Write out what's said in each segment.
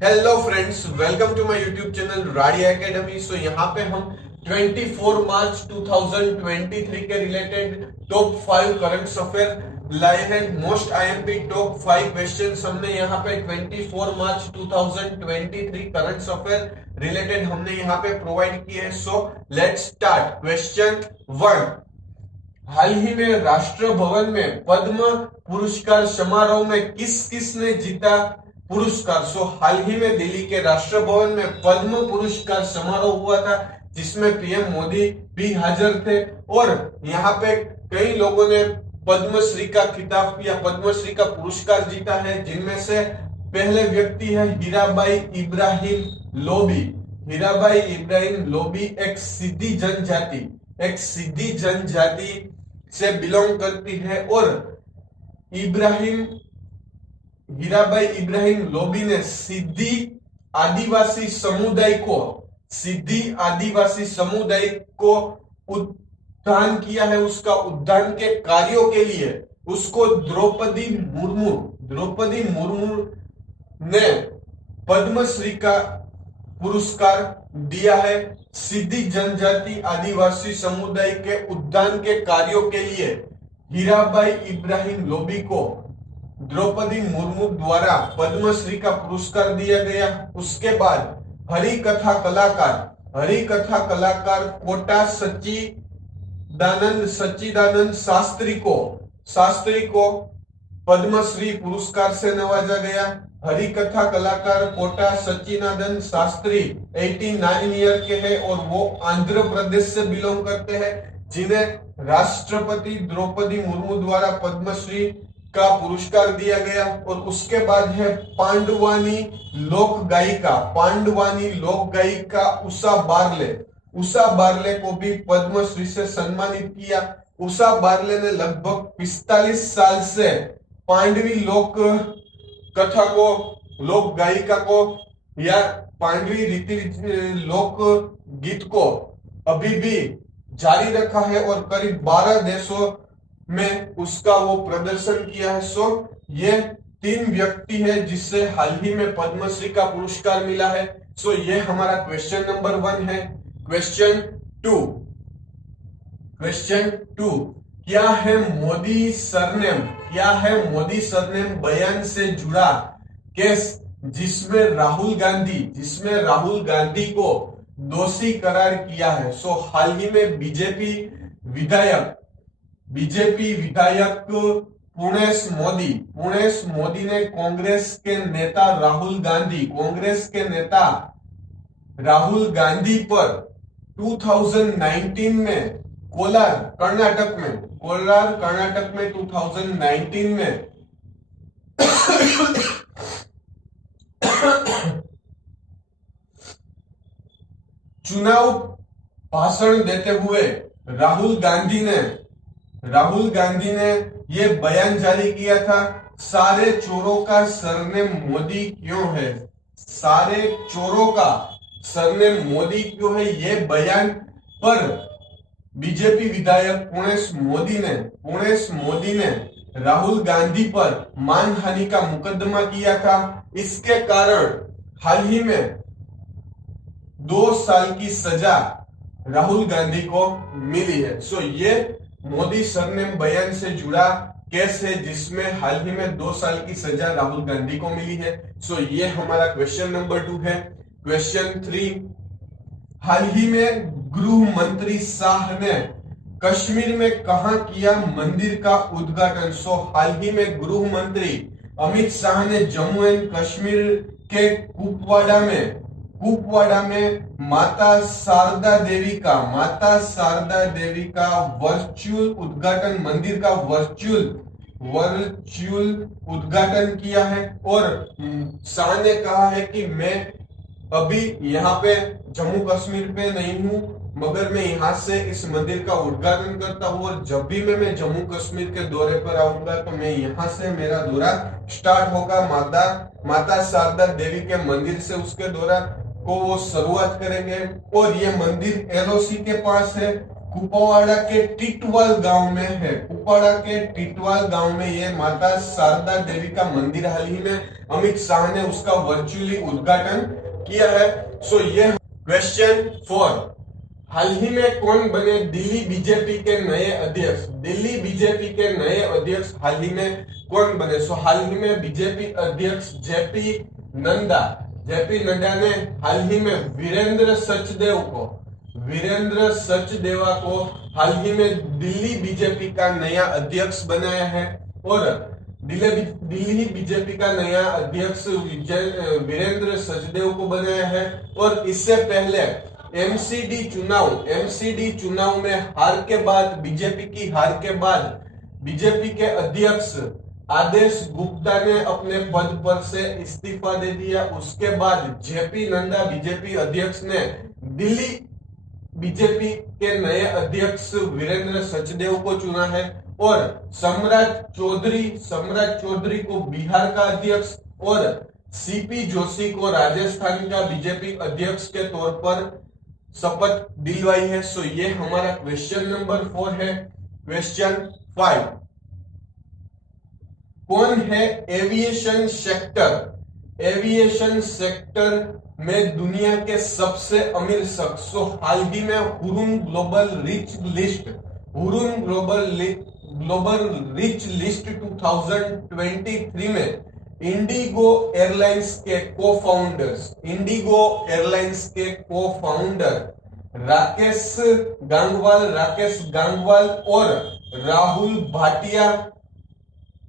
Hello friends, welcome to my YouTube channel Radia academy. So यहाँ पे हम 24 मार्च 2023 के रिलेटेड टॉप 5 करंट अफेयर लाए हैं। मोस्ट आईएमपी टॉप 5 क्वेश्चंस हमने यहाँ पे 24 मार्च 2023 करंट अफेयर रिलेटेड हमने यहाँ पे प्रोवाइड किए हैं। So let's start. क्वेश्चन 1, हाल ही में राष्ट्र भवन में पद्म पुरस्कार समारोह में किसने जीता पुरस्कार। सो हाल ही में दिल्ली के राष्ट्र भवन में पद्म पुरस्कार समारोह हुआ था, जिसमें पीएम मोदी भी हाजिर थे और यहाँ पे कई लोगों ने पद्मश्री का खिताब या पद्मश्री का पुरस्कार जीता है, जिनमें से पहले व्यक्ति है हीराबाई इब्राहिम लोबी। हीराबाई इब्राहिम लोबी एक सीधी जनजाति से बिलोंग करती है और हीराबाई इब्राहिम लोबी ने सिद्धी आदिवासी समुदाय को उत्थान किया है। उसका उद्धार के कार्यों के लिए उसको द्रौपदी मुर्मू ने पद्मश्री का पुरस्कार दिया है। सिद्धी जनजाति आदिवासी समुदाय के उद्यान के कार्यों के लिए हीराबाई इब्राहिम लोबी को द्रौपदी मुर्मू द्वारा पद्मश्री का पुरस्कार दिया गया। उसके बाद हरि कथा कलाकार कोटा सच्चिदानंद शास्त्री को पद्मश्री पुरस्कार से नवाजा गया। हरि कथा कलाकार कोटा सच्चिदानंद शास्त्री 89 ईयर के हैं और वो आंध्र प्रदेश से बिलोंग करते हैं, जिन्हें राष्ट्रपति द्रौपदी मुर्मू द्वारा पद्मश्री का पुरस्कार दिया गया। और उसके बाद है पांडवानी लोक गायिका उषा बारले को भी पद्मश्री से सम्मानित किया। उषा बारले ने लगभग 45 साल से पांडवी लोक कथा को, लोक गायिका को या पांडवी रीति लोक गीत को अभी भी जारी रखा है और करीब 12 देशों में उसका वो प्रदर्शन किया है। सो ये 3 व्यक्ति है जिससे हाल ही में पद्मश्री का पुरस्कार मिला है। सो ये हमारा क्वेश्चन नंबर 1 है। क्वेश्चन 2, क्या है मोदी सरनेम बयान से जुड़ा केस जिसमें राहुल गांधी को दोषी करार किया है। सो हाल ही में बीजेपी विधायक पुणेश मोदी ने कांग्रेस के नेता राहुल गांधी पर 2019 में कोलार कर्नाटक में 2019 में चुनाव भाषण देते हुए राहुल गांधी ने ये बयान जारी किया था, सारे चोरों का सरनेम मोदी क्यों है। ये बयान पर बीजेपी विधायक पुणेश मोदी ने राहुल गांधी पर मानहानि का मुकदमा किया था। इसके कारण हाल ही में 2 साल की सजा राहुल गांधी को मिली है। सो ये मोदी सरनेम बयान से जुड़ा केस है जिसमें हाल ही में 2 साल की सजा राहुल गांधी को मिली है। सो ये हमारा क्वेश्चन नंबर 2 है। क्वेश्चन 3, हाल ही में गृह मंत्री शाह ने कश्मीर में कहां किया मंदिर का उद्घाटन। सो हाल ही में गृह मंत्री अमित शाह ने जम्मू एंड कश्मीर के कुपवाड़ा में माता शारदा देवी का वर्चुअल उद्घाटन, मंदिर का वर्चुअल उद्घाटन किया है। और शाह ने कहा है कि मैं अभी यहाँ पे जम्मू कश्मीर पे नहीं हूँ, मगर मैं यहाँ से इस मंदिर का उद्घाटन करता हूँ और जब भी मैं जम्मू कश्मीर के दौरे पर आऊंगा तो मैं यहाँ से मेरा दौरा स्टार्ट होगा। माता शारदा देवी के मंदिर से उसके दौरा को वो शुरुआत करेंगे। और ये मंदिर एलओसी के पास है कुपवाड़ा के टिटवाल गांव में है। कुपवाड़ा के टिटवाल गांव में ये माता शारदा देवी का मंदिर हाल ही में अमित शाह ने उसका वर्चुअली उद्घाटन किया है। सो ये क्वेश्चन 4, हाल ही में कौन बने दिल्ली बीजेपी के नए अध्यक्ष? दिल्ली बीजेपी के नए अध्यक्ष हाल ही में कौन बने? सो हाल ही में बीजेपी अध्यक्ष जेपी नड्डा ने हाल ही में वीरेंद्र सचदेवा को हाल ही में दिल्ली बीजेपी का नया अध्यक्ष बनाया है। और दिल्ली बीजेपी का नया अध्यक्ष वीरेंद्र सचदेव को बनाया है। और इससे पहले एमसीडी चुनाव में हार के बाद, बीजेपी की हार के बाद बीजेपी के अध्यक्ष आदेश गुप्ता ने अपने पद पर से इस्तीफा दे दिया। उसके बाद जेपी नड्डा बीजेपी अध्यक्ष ने दिल्ली बीजेपी के नए अध्यक्ष वीरेंद्र सचदेव को चुना है। और सम्राट चौधरी को बिहार का अध्यक्ष और सीपी जोशी को राजस्थान का बीजेपी अध्यक्ष के तौर पर शपथ दिलवाई है। सो ये हमारा क्वेश्चन नंबर 4 है। क्वेश्चन 5, कौन है एविएशन सेक्टर में दुनिया के सबसे अमीर शख्स? सो हाल ही में हुरून ग्लोबल रिच लिस्ट 2023 में इंडिगो एयरलाइंस के को-फाउंडर राकेश गांगवाल और राहुल भाटिया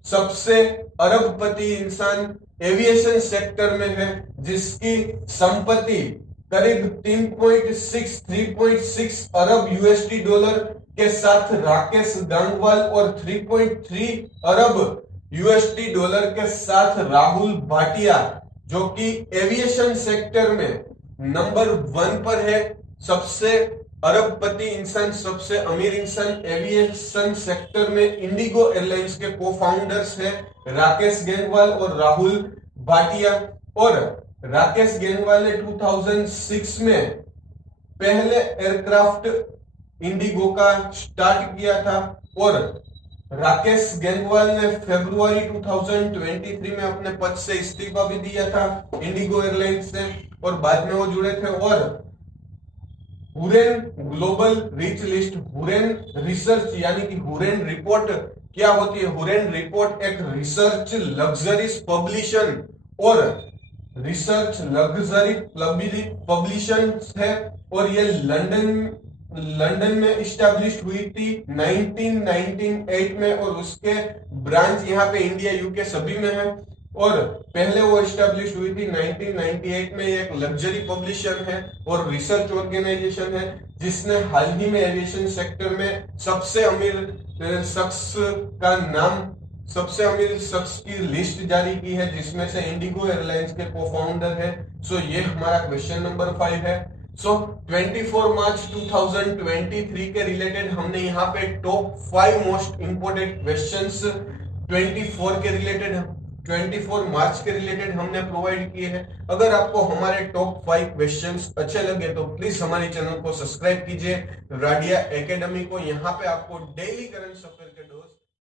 सबसे अरबपति इंसान एविएशन सेक्टर में है, जिसकी संपत्ति करीब 3.6 अरब यूएसडी डॉलर के साथ राकेश गांगवाल और 3.3 अरब यूएसडी डॉलर के साथ राहुल भाटिया, जो कि एविएशन सेक्टर में नंबर 1 पर है। सबसे अरबपति इंसान, सबसे अमीर इंसान एविएशन सेक्टर में इंडिगो एयरलाइंस के को-फाउंडर्स हैं राकेश गैंगवाल और राहुल भाटिया। और राकेश गैंगवाल ने 2006 में पहले एयरक्राफ्ट इंडिगो का स्टार्ट किया था। और राकेश गैंगवाल ने फरवरी 2023 में अपने पद से इस्तीफा भी दिया था इंडिगो एयरलाइंस से, और बाद में वो जुड़े थे। और हुरेन ग्लोबल रिच लिस्ट, हुरेन रिसर्च यानी कि हुरेन रिपोर्ट क्या होती है? हुरेन रिपोर्ट एक रिसर्च लग्जरी पब्लिशन और रिसर्च लग्जरी पब्लिशन है। और ये लंदन में इस्टेब्लिश हुई थी 1998 में, और उसके ब्रांच यहाँ पे इंडिया, यूके सभी में है। और पहले वो इस्टेब्लिश हुई थी 1998 में। एक लग्जरी पब्लिशर है और रिसर्च ऑर्गेनाइजेशन है, जिसने हाल ही में एविएशन सेक्टर में सबसे अमीर शख्स की लिस्ट जारी की है, जिसमें से इंडिगो एयरलाइंस के को-फाउंडर है। सो ये हमारा क्वेश्चन नंबर 5 है। सो 24 मार्च 2023 के रिलेटेड हमने यहाँ पे टॉप 5 मोस्ट इंपोर्टेंट क्वेश्चंस 24 मार्च के रिलेटेड हमने प्रोवाइड किए हैं। अगर आपको हमारे टॉप 5 क्वेश्चंस अच्छे लगे तो प्लीज हमारे चैनल को सब्सक्राइब कीजिए, राडिया एकेडमी को। यहाँ पे आपको डेली करंट अफेयर के डोज